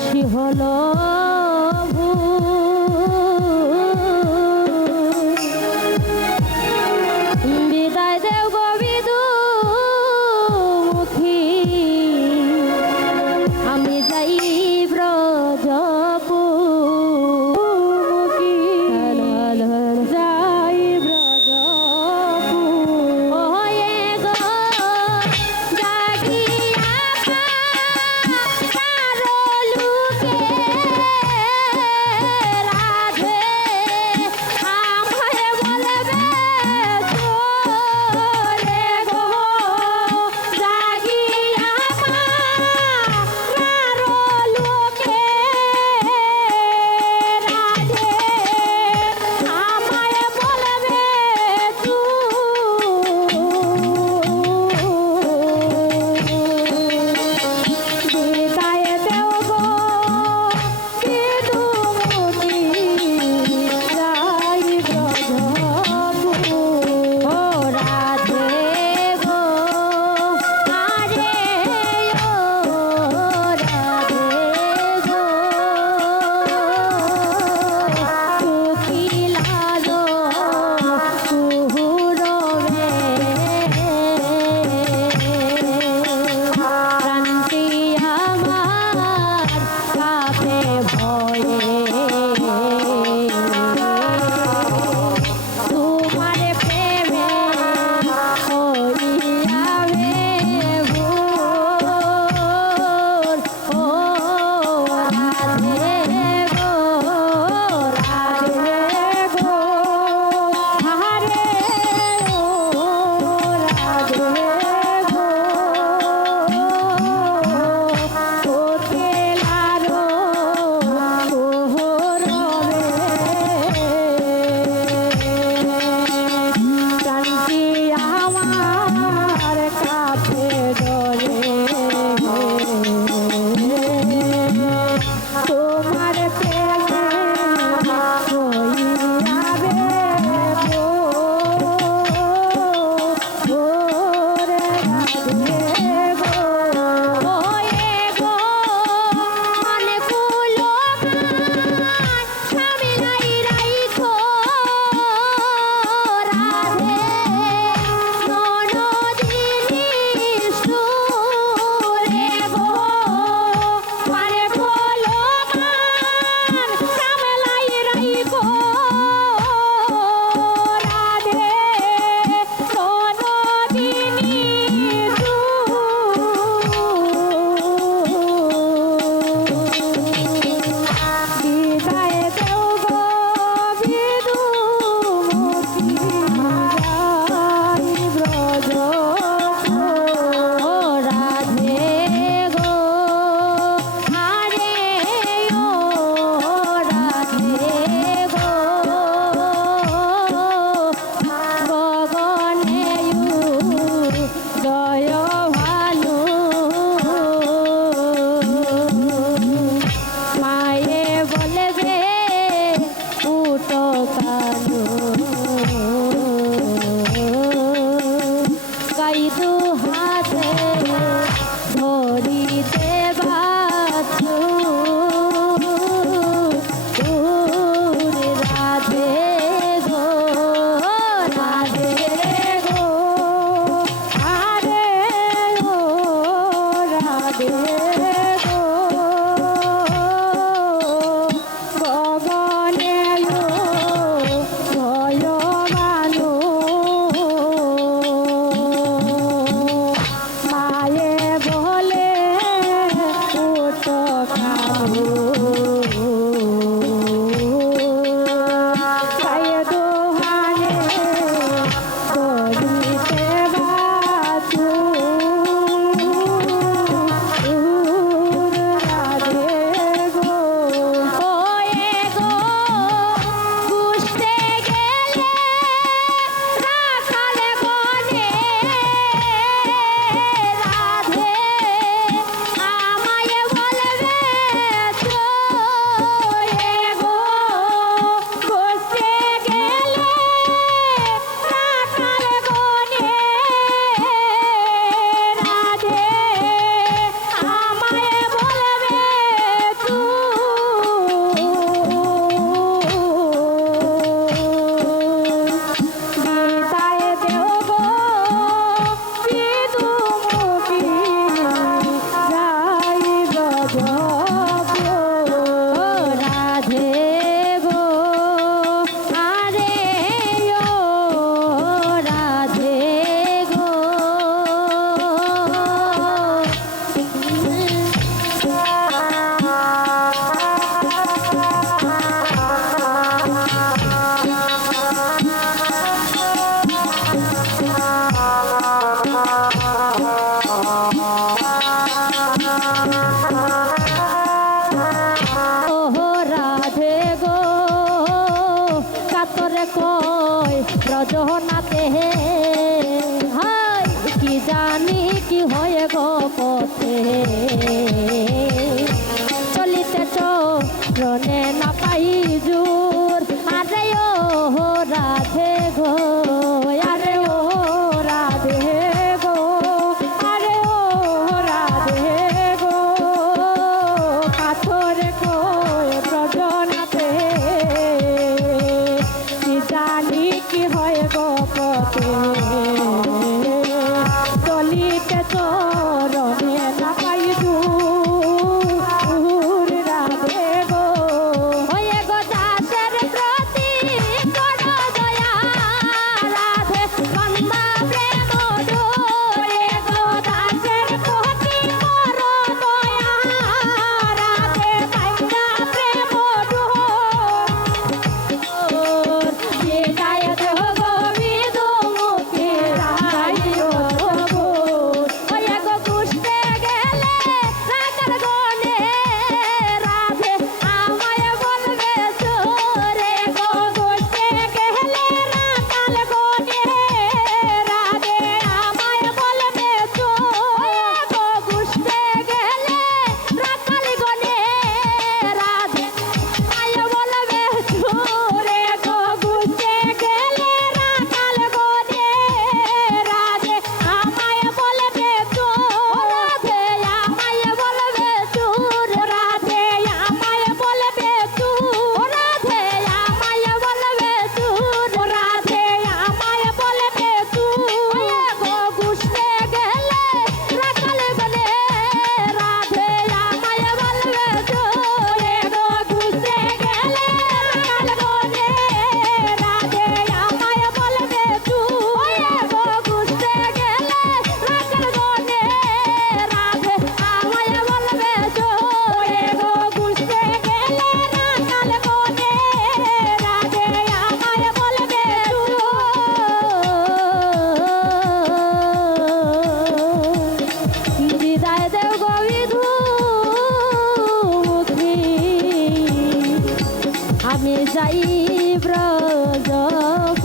বেশি হলো বিদায় দেও গো বিদুমুখী আমি যাই ব্রজপুরমুখী যাই ব্রজপুর ওয়ে গো জাগিয়া কারো লুকে ব্রজনাতে হাই কি জানি কি হয়ে গো পথে চলিতে চরণে না পাই জোর আরে ও রাধে গো আরে ও রাধে গো আরে ও রাধে গো পাথরে কই ব্রজনাতে কি জানি কি হয় গো পথে চলিতে চরণে না পাই দূর রাধে গো হয়ে গো দাসের প্রতি করো দয়া রাধে বন্দা প্রেম ডোরে গো দাসের প্রতি করো দয়া রাধে বন্দা প্রেম ডোর বিদায় দেহ গোবিন্দ মুখে রাইও গো হয়ে গো কুষ্টে গেলে রাখার গনে রাধে আমায় বলবে চোরে গো কুষ্টে গেলে রাখাল গনে রাধে আমায় বলবে চোরে গো কুষ্টে গেলে রাখাল গনে রাধে আমায় বলবে চোরে গো কুষ্টে গেলে রাখাল গনে রাধে আমায় বলবে চোর রাধে আমায় বলবে চোর রাধে আমায় বলবে চোর রাধে আমায় বলবে চোর রাধে আমায় বলবে চোর গো কুষ্টে গেলে রাখাল গনে রাধে আমায় বলবে চোর গো কুষ্টে গেলে রাখাল গনে রাধে আমায় বলবে চোর গো কুষ্টে গেলে রাখাল গনে রাধে আমায় বলবে চোর গো কুষ্টে গেলে রাখাল গনে রাধে আমায় বলবে চোর বিদায় দেও গো বিধু মুখী আমি যাই ব্রজপুর